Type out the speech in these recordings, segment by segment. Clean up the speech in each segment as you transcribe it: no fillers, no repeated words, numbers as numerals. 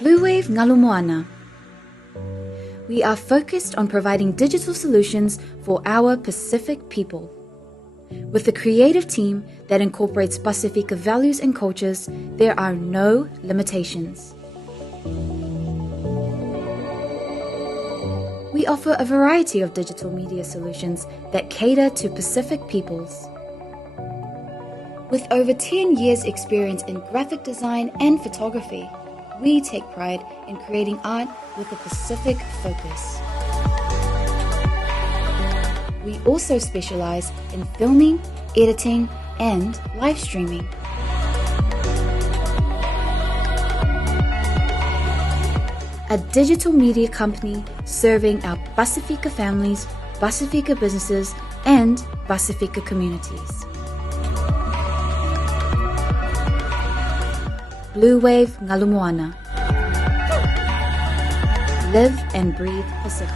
Bluwave Moana. We are focused on providing digital solutions for our Pacific people. With a creative team that incorporates Pasifika values and cultures, there are no limitations. We offer a variety of digital media solutions that cater to Pacific peoples. With over 10 years' experience in graphic design and photography, we take pride in creating art with a Pacific focus. We also specialize in filming, editing, and live streaming. A digital media company serving our Pasifika families, Pasifika businesses, and Pasifika communities. Bluwave Moana. Live and breathe Pacific.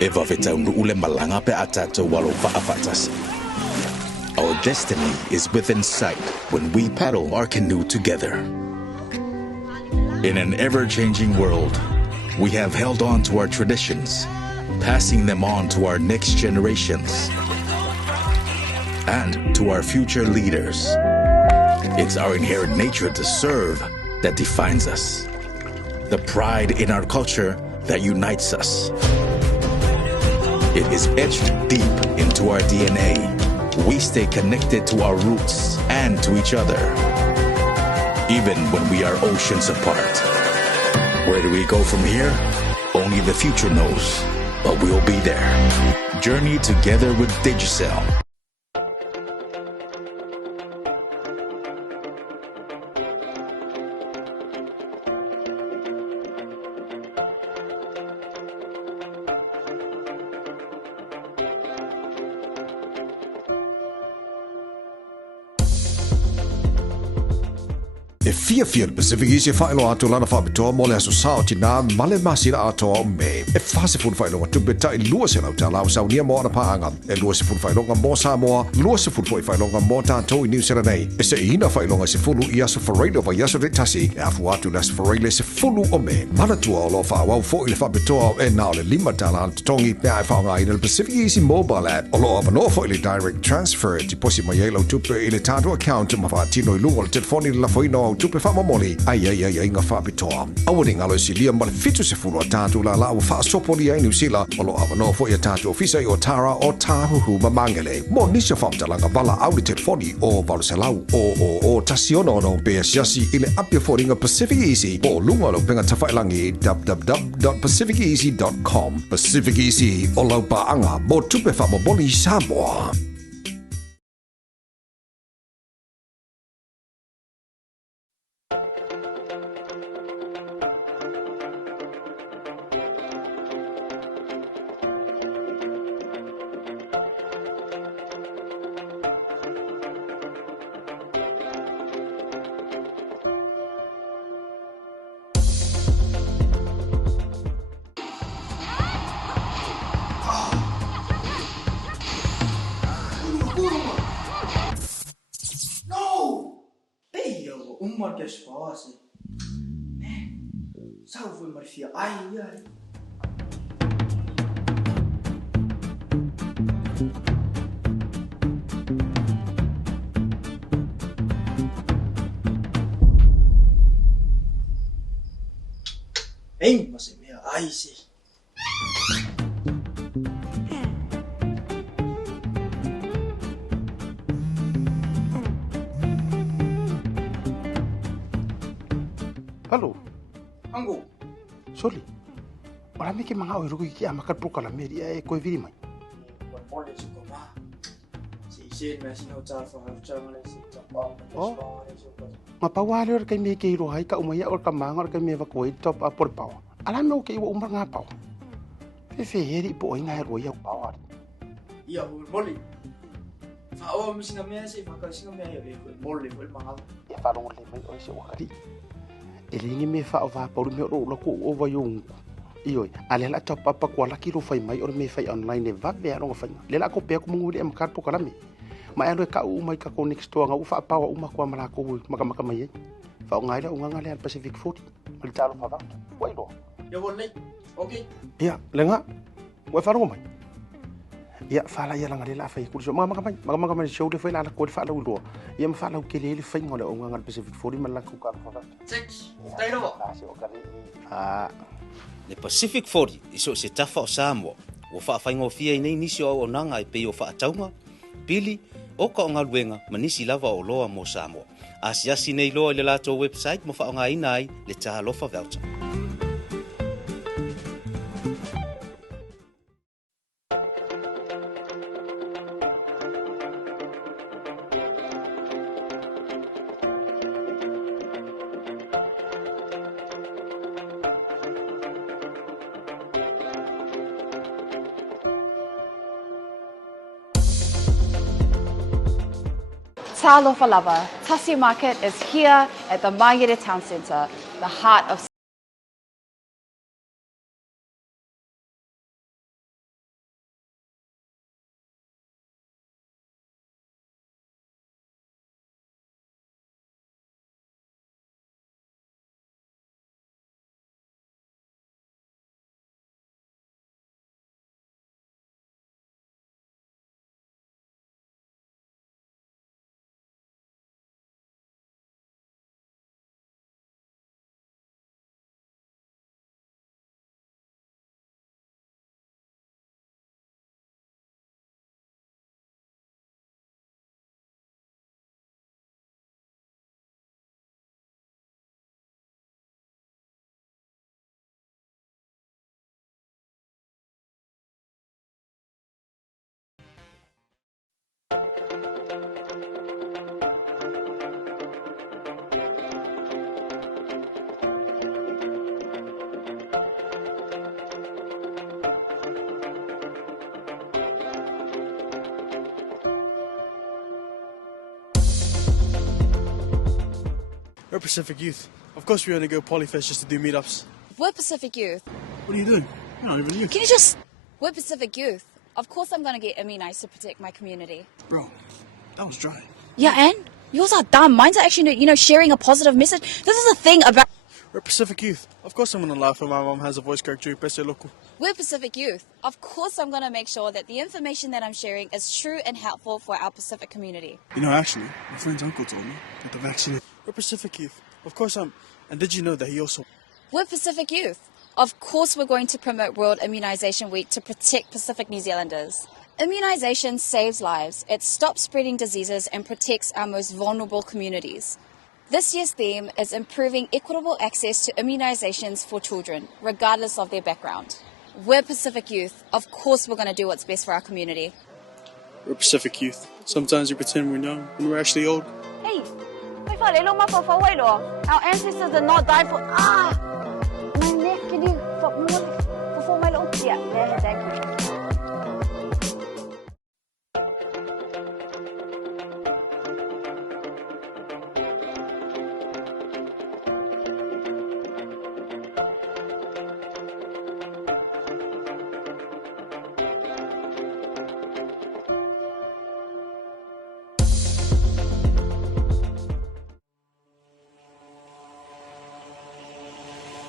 E wawhetau ule malanga pe atato walo whaafatasi. Our destiny is within sight when we paddle our canoe together. In an ever-changing world, we have held on to our traditions, passing them on to our next generations and to our future leaders. It's our inherent nature to serve that defines us, the pride in our culture that unites us. It is etched deep into our DNA. We stay connected to our roots and to each other, even when we are oceans apart. Where do we go from here? Only the future knows, but we'll be there. Journey together with Digicel. E fia Pacific Easy whaelo ato lana whabitoa mo le aso sao tina male masira atoa o me. E whase fun whaelo tupe ta i lua se lau ta lau saunia mo ana paanga. E lua se fun whaelonga mo Samoa, lua se fun whaelonga mo tātou i New Zealand nei. E se ina whaelonga se fulu i aso whareilo wa iaso retasi, e afu atu las whareile se fulu o me. Manatua o lo whaawau fo i le whabitoa o e nao le lima tala an tongi pia e whaonga i le Pacific Easy mobile app. O lo apano fo i le direct transfer ti posi mai e lau tupe i le tātou account ma whaatino i lungo le telefoni la whaino au tupe whamamoli. Ai ngā whapitoa. Awani ngalo si lia male fitu se fulu a tātou la lau whaasopoli ai New Zealand. O lo apano fo i a tātou ofisa i o Tara o Tāhuhu Mamangele. Mo nisa whamtalanga wala au le telefoni o Valuselau o tasiono no bea siasi i le apia fōringa Pacific Easy. O lunga lo penga tawhailangi www.pacificeasy.com. Pacific Easy o lau paanga mo tupe whamamoli Samoa. Uma que as fosse. Salve, Marfia. Ai. Ei, mas é minha. Ai, sim. Halo, Anggo. Soli. Wala mi ke mga oiro ki amakat pro kala meri e ko viri mai. Mole su koma. Si me sino ta fa chama si ta pa. Ma pawale or kay me ke ro hai ka umaya or ka manga or kay me va ko top up por pau. Ala no ke wo umar nga pau. Fe heri po ina ro ya pau. Ia mole. Fa o mi sino me si fa ka sino me ya mole ko mga. E fa ro le mai o se wakari. Elingi me fa o va por me ro ko o va yung. Ioi, ale la top up ko la ki ro fai mai or me fai online e va be ro fai. Le la ko pe ko munguri am kar po kala me. Ma elo ka u mai ka ko next to nga u fa pa u ma ko mala ko maka mai. Fa ngai la unga le Pacific 40. Mal talo fa va. Wai do. Ya volle. Okay. Ya, lenga. Wai fa ro mai. Ya fa la ya la ngai la fai ku so maka mai show de fai la ko fa la u do. Ya ma fa la ke le fai ngole unga ngal Pacific 40 mal la ku ka fa va. Check. Tai ro. Ah. Le Pacific 40 iso se tafa o Samoa. Wo fa fa ngofia nei nisi o nanga e pe o fa taunga. Pili o ka nga luenga manisi lava o loa mo Samoa. Asiasi nei loa le lato website mo fa nga inai le talofa voucher. Talofa lava. Tasi Market is here at the Māngere Town Centre, the heart of We're Pacific Youth. Of course we only go Polyfest just to do meetups. We're Pacific Youth. What are you doing? You're not even youth. Can you just... We're Pacific Youth. Of course I'm going to get immunized to protect my community. Bro, that was dry. Yeah, and? Yours are dumb. Mine's are actually, sharing a positive message. This is the thing about... We're Pacific Youth. Of course I'm going to laugh when my mom has a voice crack during Pese Loco. We're Pacific Youth. Of course I'm going to make sure that the information that I'm sharing is true and helpful for our Pacific community. You know, actually, my friend's uncle told me that the vaccine... We're Pacific Youth. Of course I'm... And did you know that he also... We're Pacific Youth. Of course we're going to promote World Immunization Week to protect Pacific New Zealanders. Immunization saves lives. It stops spreading diseases and protects our most vulnerable communities. This year's theme is improving equitable access to immunizations for children, regardless of their background. We're Pacific Youth. Of course we're going to do what's best for our community. We're Pacific Youth. Sometimes we pretend we're young when we're actually old. Hey, our ancestors did not die for... My neck, can you... For my little... Yeah, there, thank you.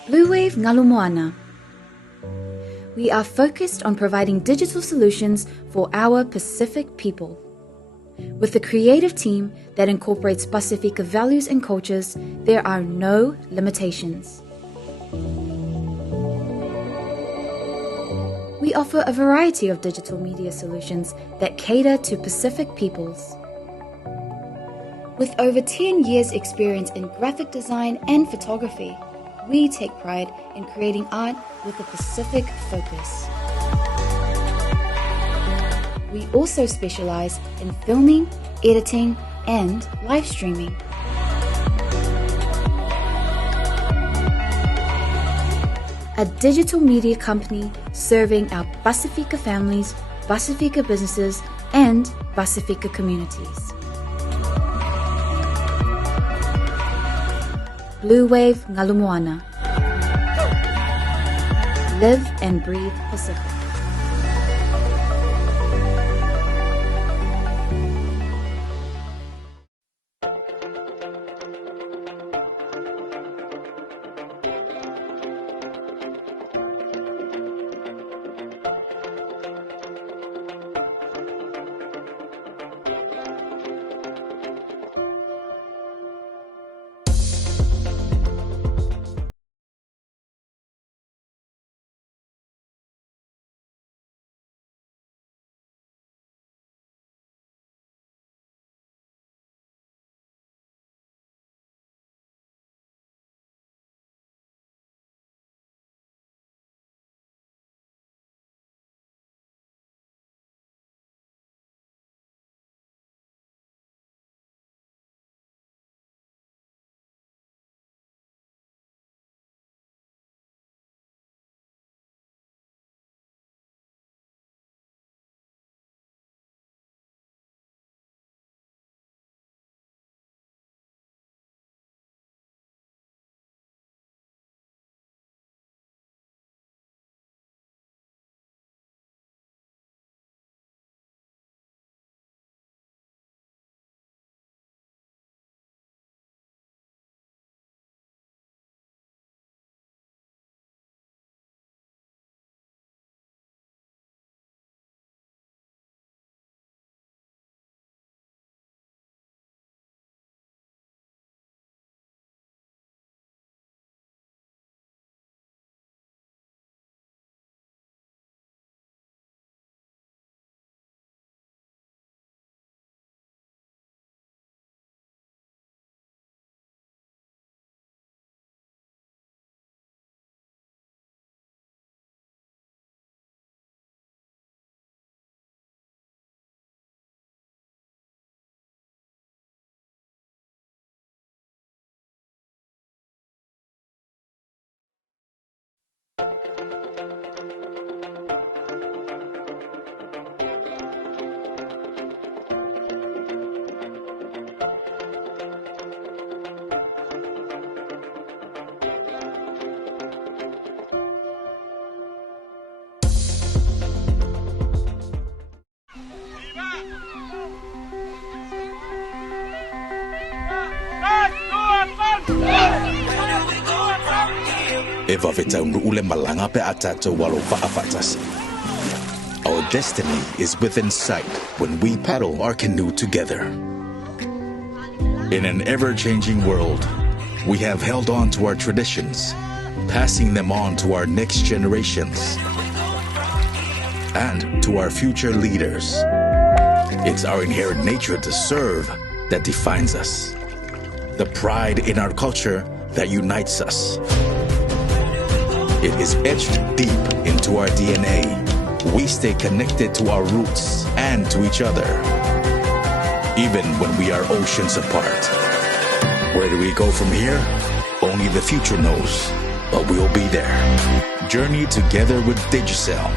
Bluwave Ngalumoana. We are focused on providing digital solutions for our Pacific people. With a creative team that incorporates Pasifika values and cultures, there are no limitations. We offer a variety of digital media solutions that cater to Pacific peoples. With over 10 years' experience in graphic design and photography, we take pride in creating art with a Pacific focus. We also specialize in filming, editing, and live streaming. A digital media company serving our Pasifika families, Pasifika businesses, and Pasifika communities. Bluwave Ngalumoana. Live and breathe Pacific. e vaveta ule malanga pe atato walo fa'afatasi. Our destiny is within sight when we paddle our canoe together. In an ever-changing world, we have held on to our traditions, passing them on to our next generations and to our future leaders. It's our inherent nature to serve that defines us, the pride in our culture that unites us. It is etched deep into our DNA. We stay connected to our roots and to each other, even when we are oceans apart. Where do we go from here? Only the future knows, but we'll be there. Journey together with Digicel.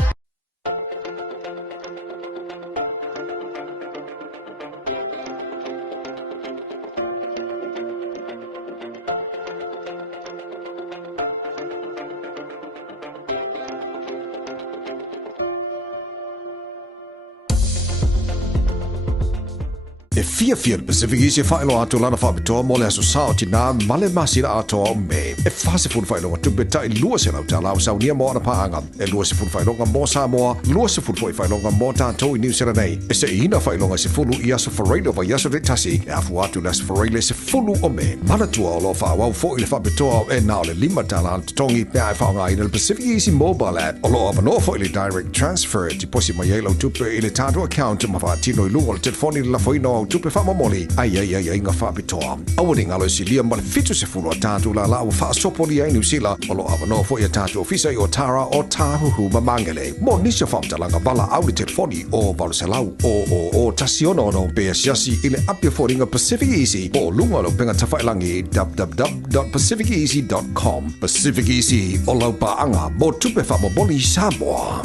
E fia Pacific Easy whaelo atu lana whaapitoa mo le aso sao tina male masira atoa o me. E whase fun whaelo tupe ta I lua se lau ta lau saunia mo ana paanga. E lua se fun whaelonga mo Samoa, lua se fun whaelonga mo tātou I New Zealand nei. E se ina whaelonga se fulu I aso whareilo wa yaso retasi, e afu atu las whareile se fulu o me. Mana tua o lo whaawau fo I le whaapitoa e nao le lima tala tongi pia e whaonga I le Pacific Easy mobile app. O lo avanoa fo I le direct transfer, ti posi mai eilo tupe I le tātou account ma whaatino I lungo le telefoni la whaino tupe whamamoli, ai ngā whaapitoa. Awari ngalo si lia male fitu se fulu a tātou la lau whaasopoli ai New Zealand, o lo awanoa fo I a tātou ofisa I o Tara o Tāhuhu Mamangele. Mo nisha whaamtalanga bala au le telefoni o Valuselau o tasiono no bea siasi I le apia fōringa Pacific Easy o lunga lo penga tawhailangi www.pacificeasy.com. Pacific Easy o lau paanga mo tupe whamamoli Samoa.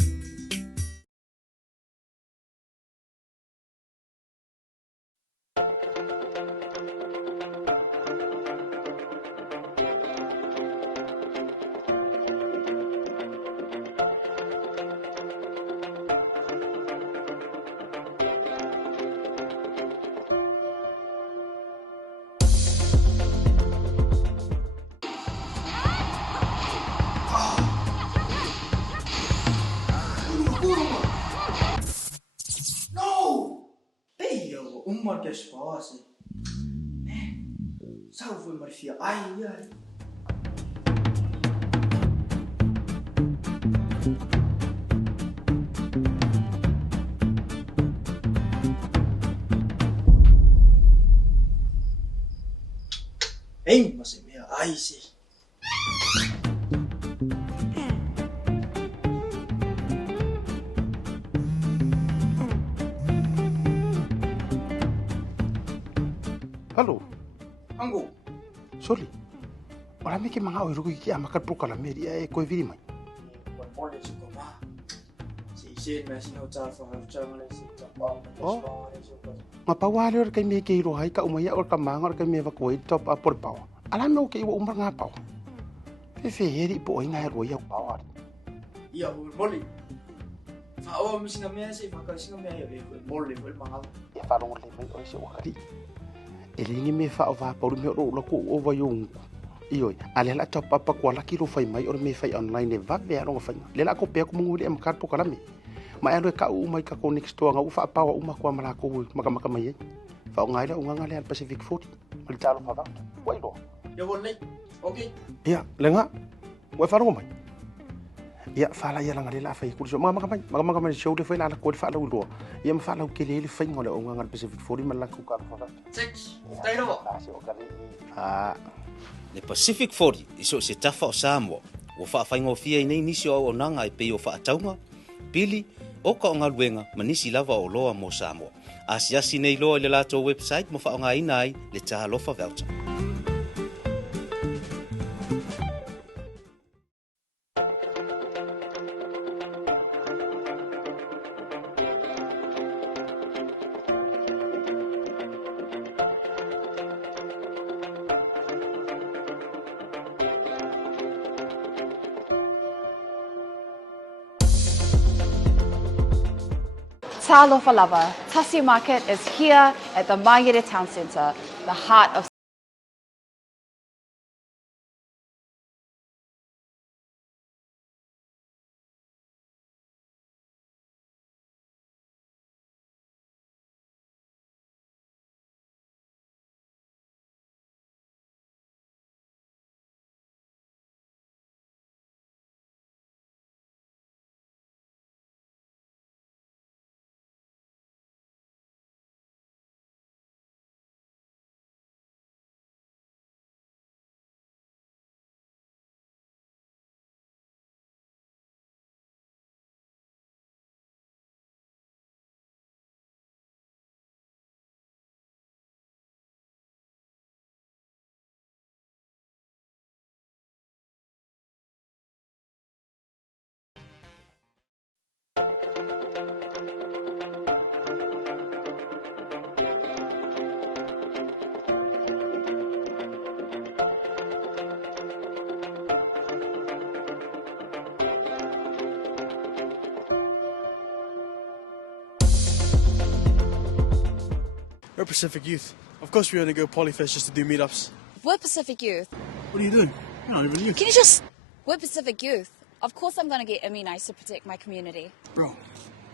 Che spose. Salvo il marfia. Ai. Ei, mas é minha. Ai, sim. Halo. Anggo. Soli. Ora me ke manga o ruku ki ama ka pro kala meri e ko viri mai. Pole se koma. Si mas no ta fa cha male si ta pa. Ma pa wale or kai me ke ro hai ka umai or ka manga or ka me va ko I top up por pau. Ala me o ke o umba nga pau. Fe heri po ina ro ya pau. Ia o moli. Fa o mi singa me se fa ka singa me e moli o manga. E fa lo le mai o se o hari. E ringi me wha o whapauru me ro lako o waiungu. Ioi, a le la top up kwa laki ro whai mai o me whai online e vave a ronga whainga. Le la ko pea kumungu le e makar po kalame. Ma alo e ka umai ka ko next toa nga uwha apawa uma kwa marako ui makamaka mai e. Wha o ngaila unga ngale al Pacific 40. Mali talo wha vauta. Wairo. Ia wonei. Okay. Ia, le nga. Wai wharonga mai. Ia, whala ia langa le la whai kuriso. Makamaka mai show le whai la ko le whala uloa. Ia ma whala ke le whainga le unga ngal Pacific 40 malaka ka wha vauta. Six. Stay over. Le Pacific 40 iso se tafa o Samoa o whaawhaingofia I nei nisi o nanga I pei o whaataunga, pili o ka o ngaluenga ma nisi lava o loa mo Samoa. Asiasi nei loa le lato website mo whaonga ina ai le tahalofa voucher. Talofa Lava, Tasi Market is here at the Mangere Town Centre, the heart of We're Pacific Youth. Of course we only go Polyfest just to do meetups. We're Pacific Youth. What are you doing? You're not even youth. Can you just... We're Pacific Youth. Of course I'm going to get immunized to protect my community. Bro,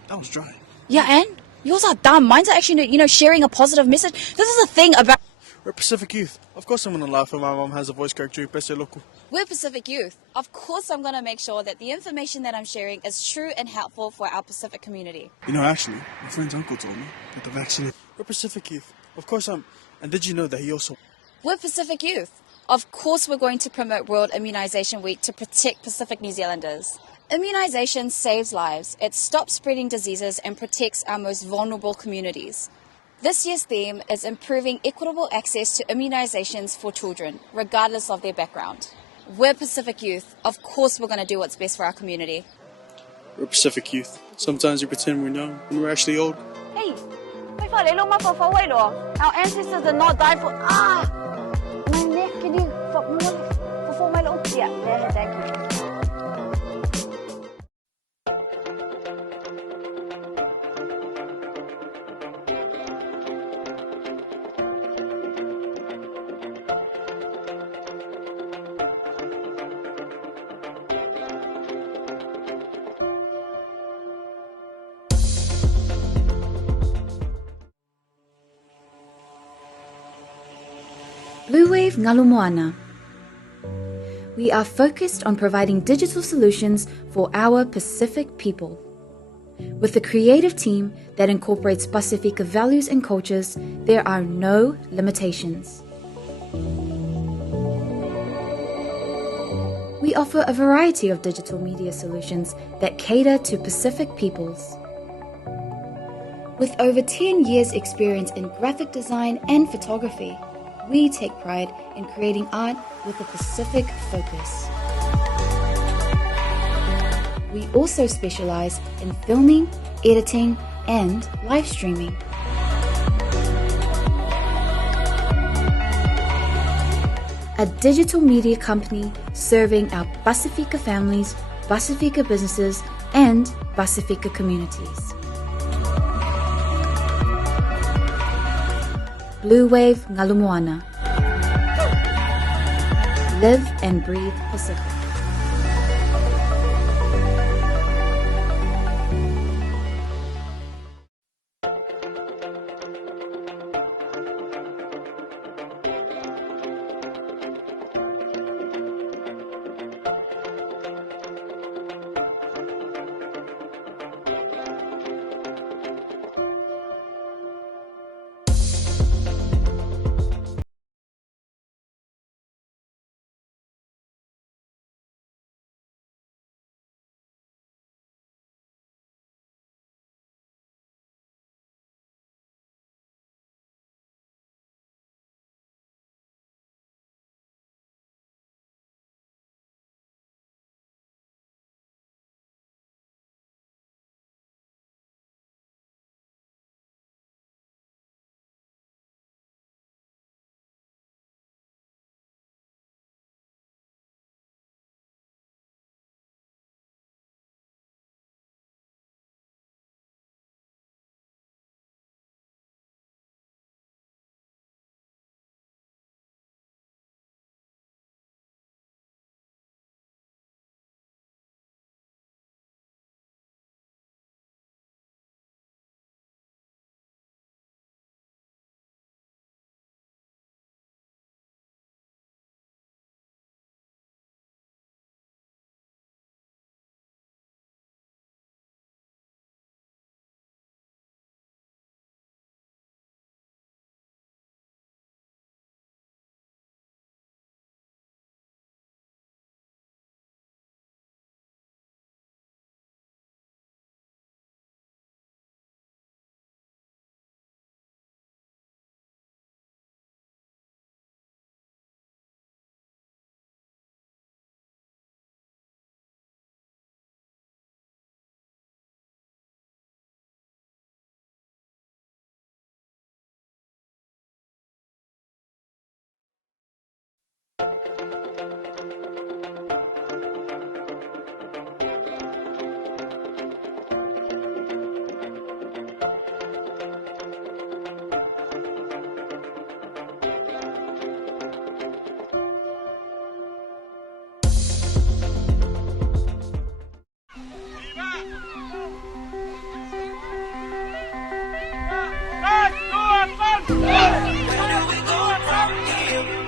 that was dry. Yeah, and yours are dumb. Mine's are actually, sharing a positive message. This is the thing about... We're Pacific Youth. Of course I'm going to laugh when my mom has a voice crack during Pese Loco. We're Pacific Youth. Of course I'm going to make sure that the information that I'm sharing is true and helpful for our Pacific community. You know, actually, my friend's uncle told me that the vaccine... We're Pacific Youth. Of course I'm... And did you know that he also... We're Pacific Youth. Of course we're going to promote World Immunisation Week to protect Pacific New Zealanders. Immunisation saves lives. It stops spreading diseases and protects our most vulnerable communities. This year's theme is improving equitable access to immunisations for children, regardless of their background. We're Pacific Youth. Of course we're going to do what's best for our community. We're Pacific Youth. Sometimes we pretend we're young when we're actually old. Hey, our ancestors did not die for... My neck, can you... For my little... Yeah, there, thank you. Bluwave Ngalumoana. We are focused on providing digital solutions for our Pacific people. With a creative team that incorporates Pasifika values and cultures, there are no limitations. We offer a variety of digital media solutions that cater to Pacific peoples. With over 10 years' experience in graphic design and photography, we take pride in creating art with a Pacific focus. We also specialize in filming, editing, and live streaming. A digital media company serving our Pasifika families, Pasifika businesses, and Pasifika communities. Bluwave Ngalumoana. Live and breathe Pacific.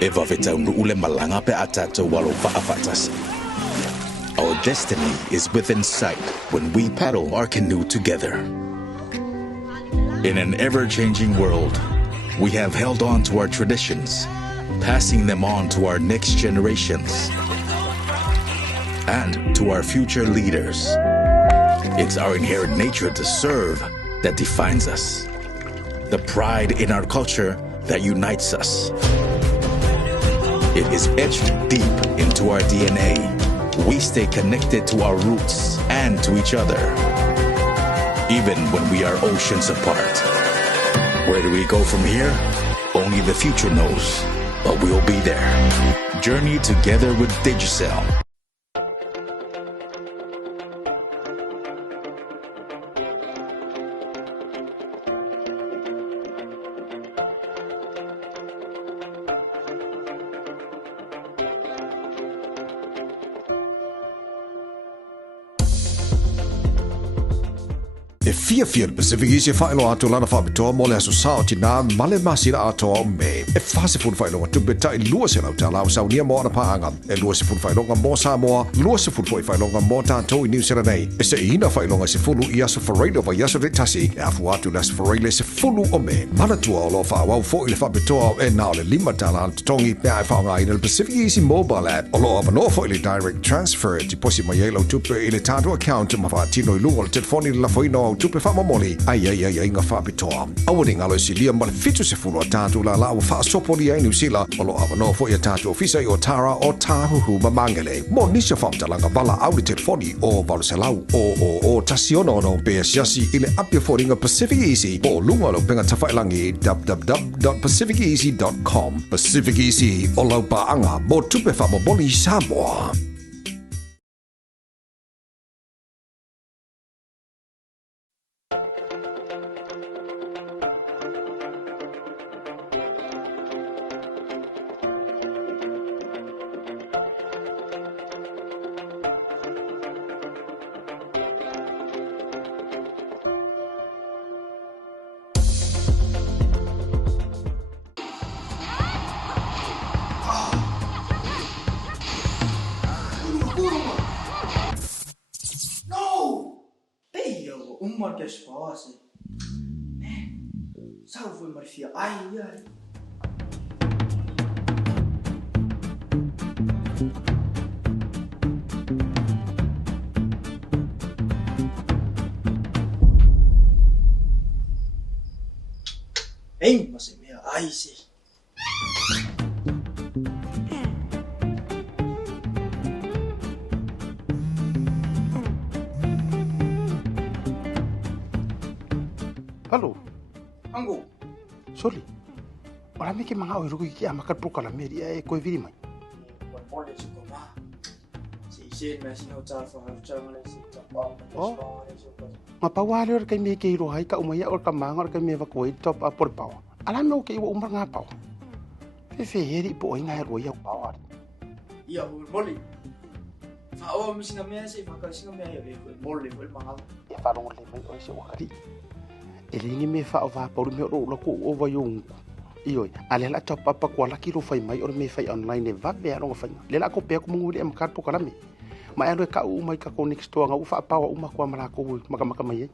e wawetau nu'ule malanga pe atato walo whaafatasi. Our destiny is within sight when we paddle our canoe together. In an ever-changing world, we have held on to our traditions, passing them on to our next generations and to our future leaders. It's our inherent nature to serve that defines us, the pride in our culture that unites us. It is etched deep into our DNA. We stay connected to our roots and to each other, even when we are oceans apart. Where do we go from here? Only the future knows, but we'll be there. Journey together with Digicel. E fia Pacific Easy whaelo atu lana whabitoa mo le aso sao tina male masira atoa o me. E whase pun whaelo tu beta I lua se lau ta lau saunia mo ana paanga. E lua se pun whaelonga mo Samoa, lua se pun whaelonga mo tātou I New Zealand nei. E se ina whaelonga se fulu I aso wharedo wa yaso re tasi. E afu atu la se whareile se fulu o me. Mana tua o lo whaawau fo I le whabitoa e nao le lima tala al tongi pia e whaonga I le Pacific Easy mobile app. O lo avanoa fo I le direct transfer ti posi mai e lau tupe I le tātou account ma whaatino I lunga le telefoni la whaino tupe whamamoli ai inga whapitoa. Awari ngalo si lia ma le fitu se fulu a tātou la la wha sopori ai New Zealand o lo avanoa fo I a tātou ofisa I o Tara o Tāhuhu ma mangele. Mo nisha whamtalanga wala au le telefoni o Valuselau o Tasiono no pe siasi I le apia fōringa Pacific Easy o lunga lo penga tawhailangi www.pacificeasy.com. Pacific Easy o lau paanga mo tupe whamamoli Samoa. Uma que as fosse. Salve, Marfia. Ai. Ei, mas é minha. Ai, sim. Halo. Anggo. Soli. Ora me ke manga o ruku ki amakat pro kala meri e ko viri mai. Pole si koma. Si mas no ta fa chama si ta pa. Ma pa wale or kai me ke ro hai ka umaya or ka manga or kai me va ko top up por pau. Ala no ke wo umar nga pau. Fe heri po inga ro ya pau. Ia moli. Fa o mi sina me si fa ka sina me ya moli manga. E fa ro le mai o se wakari. Elingi me fa ova por me ro lo ko ova yung ioi ale la top apa ko la kilo fai mai or me fai online e va be ro fai le la ko pe ko munguli em kar po kala me ma ando ka u mai ka ko next to nga u fa pa u ma ko mara ko maka mai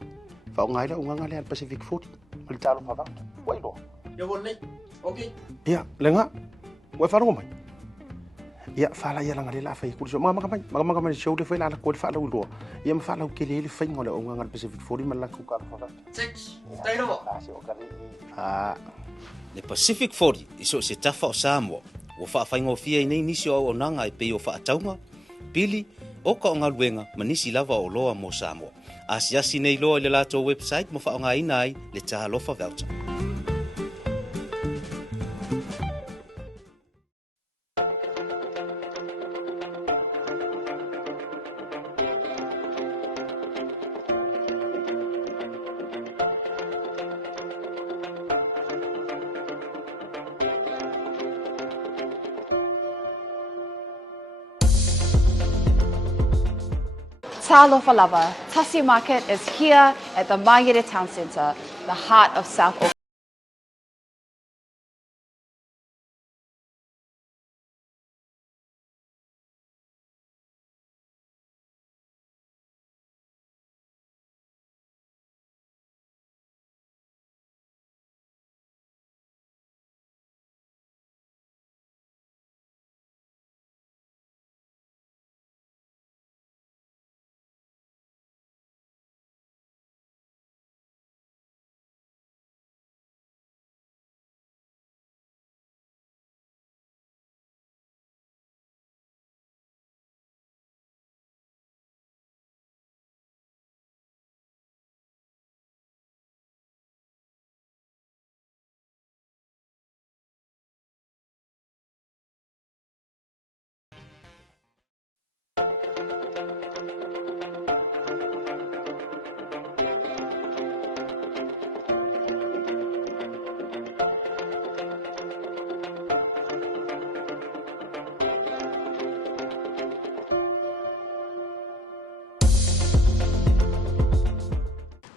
fa ngai la unga ngale Pacific 40 mal talo fa va wai do yo volle okay ya lenga wa fa ro mai ya fa la ya la ngale la fai kurso maka mai show de fai la ko fa la u do ya ma fa la ke le fai ngole unga ngal Pacific 40 mal la ko ka fa va Le Pacific 40 iso se tafa o Samoa o whaafaingofia I nei nisi o onanga e pei o whaataunga pili o ka o ngaluenga manisi lava o loa mo Samoa asiasi nei loa I le lato website mo whaonga ina ai le tahalofa voucher. Talofa Lava, Tasi Market is here at the Mangere Town Centre, the heart of South Auckland.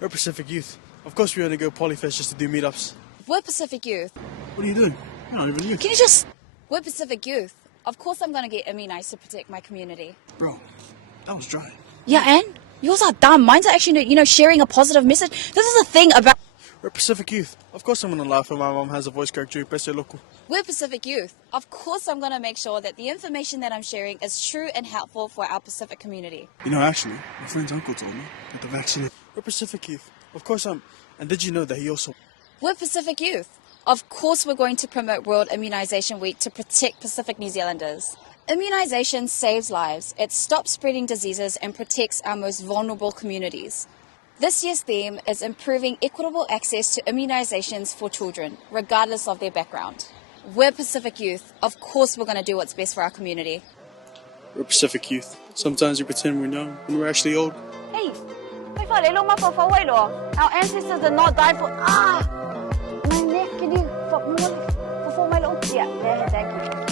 We're Pacific Youth. Of course we only go Polyfest just to do meetups. We're Pacific Youth. What are you doing? You're not even youth. Can you just... We're Pacific Youth. Of course I'm going to get immunized to protect my community. Bro, that was dry. Yeah, and yours are dumb. Mine's are actually, sharing a positive message. This is the thing about... We're Pacific Youth. Of course I'm going to laugh if my mom has a voice crack during Pese Local. We're Pacific Youth. Of course I'm going to make sure that the information that I'm sharing is true and helpful for our Pacific community. Actually, my friend's uncle told me that the vaccine... We're Pacific Youth. Of course I'm... And did you know that he also... We're Pacific Youth. Of course we're going to promote World Immunisation Week to protect Pacific New Zealanders. Immunisation saves lives. It stops spreading diseases and protects our most vulnerable communities. This year's theme is improving equitable access to immunisations for children, regardless of their background. We're Pacific Youth. Of course we're going to do what's best for our community. We're Pacific Youth. Sometimes we pretend we're young when we're actually old. Hey, our ancestors did not die for... My neck, can you... For my little... Yeah, thank you.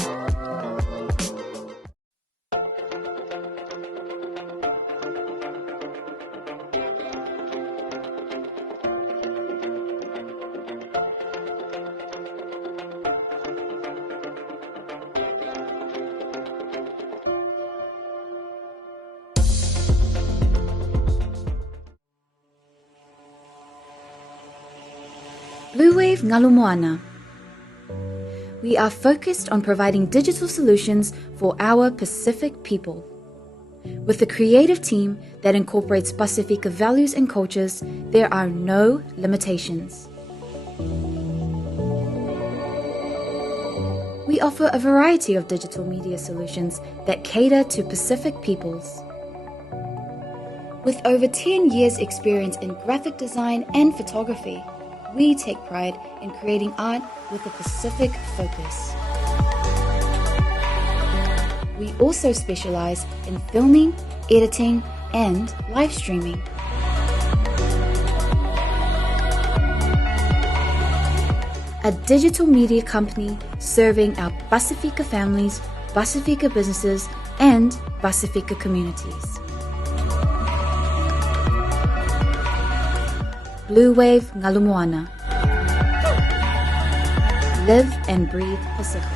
Bluwave Ngalumoana. We are focused on providing digital solutions for our Pacific people. With a creative team that incorporates Pasifika values and cultures, there are no limitations. We offer a variety of digital media solutions that cater to Pacific peoples. With over 10 years' experience in graphic design and photography, we take pride in creating art with a Pacific focus. We also specialize in filming, editing, and live streaming. A digital media company serving our Pasifika families, Pasifika businesses, and Pasifika communities. Bluwave Ngalumoana. Live and breathe Pacific.